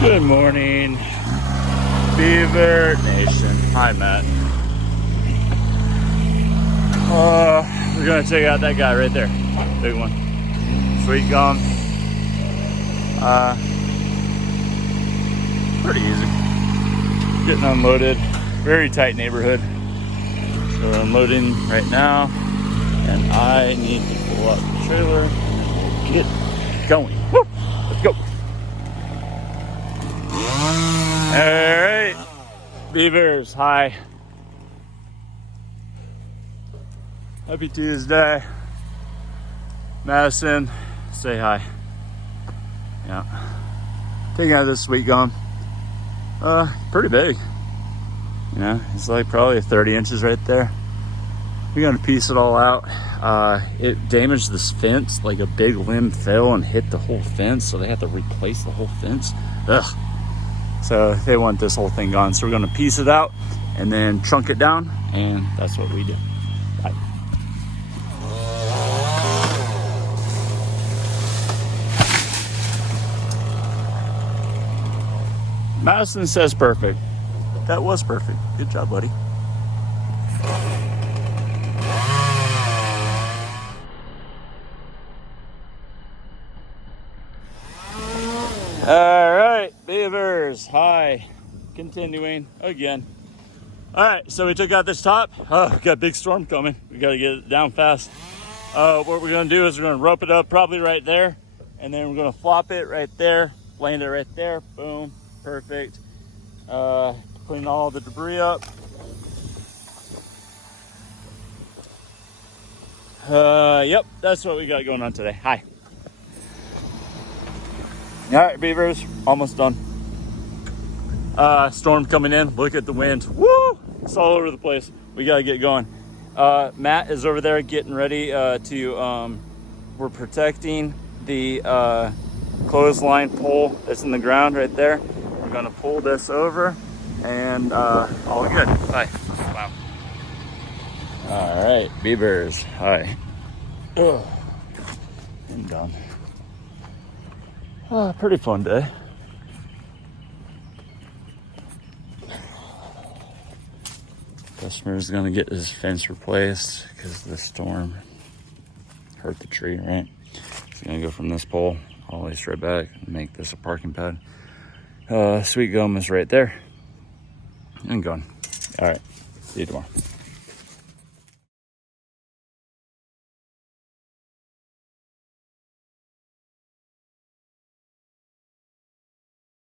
Good morning, Beaver Nation. Hi, Matt. We're gonna check out that guy right there. Big one. Sweet gum. Pretty easy. Getting unloaded. Very tight neighborhood. So we're unloading right now. And I need to pull up the trailer and get going. Woo! Let's go. All right, Beavers, hi. Happy Tuesday. Madison, say hi. Yeah. Taking out this sweet gum. Pretty big. You know, it's like probably 30 inches right there. We're gonna piece it all out. It damaged this fence, like a big limb fell and hit the whole fence, so they had to replace the whole fence. Ugh. So they want this whole thing gone. So we're gonna piece it out and then chunk it down, and that's what we do. Bye. Madison says perfect. That was perfect. Good job, buddy. All right, Beavers, hi. Continuing again. All right, so we took out this top. Oh, we got a big storm coming. We got to get it down fast. What we're gonna do is we're gonna rope it up probably right there, and then we're gonna flop it right there, land it right there, boom, perfect. Clean all the debris up. Yep, that's what we got going on today. Hi. All right, Beavers, almost done. Storm coming in. Look at the wind. Woo! It's all over the place. We gotta get going. Matt is over there getting ready we're protecting the clothesline pole that's in the ground right there. We're gonna pull this over and all good. Bye. Wow. All right, Beavers. Hi. Ugh. I'm done. Pretty fun day. Customer's gonna get his fence replaced because the storm hurt the tree, right? He's gonna go from this pole all the way straight back and make this a parking pad. Sweet gum is right there. And gone. All right, see you tomorrow.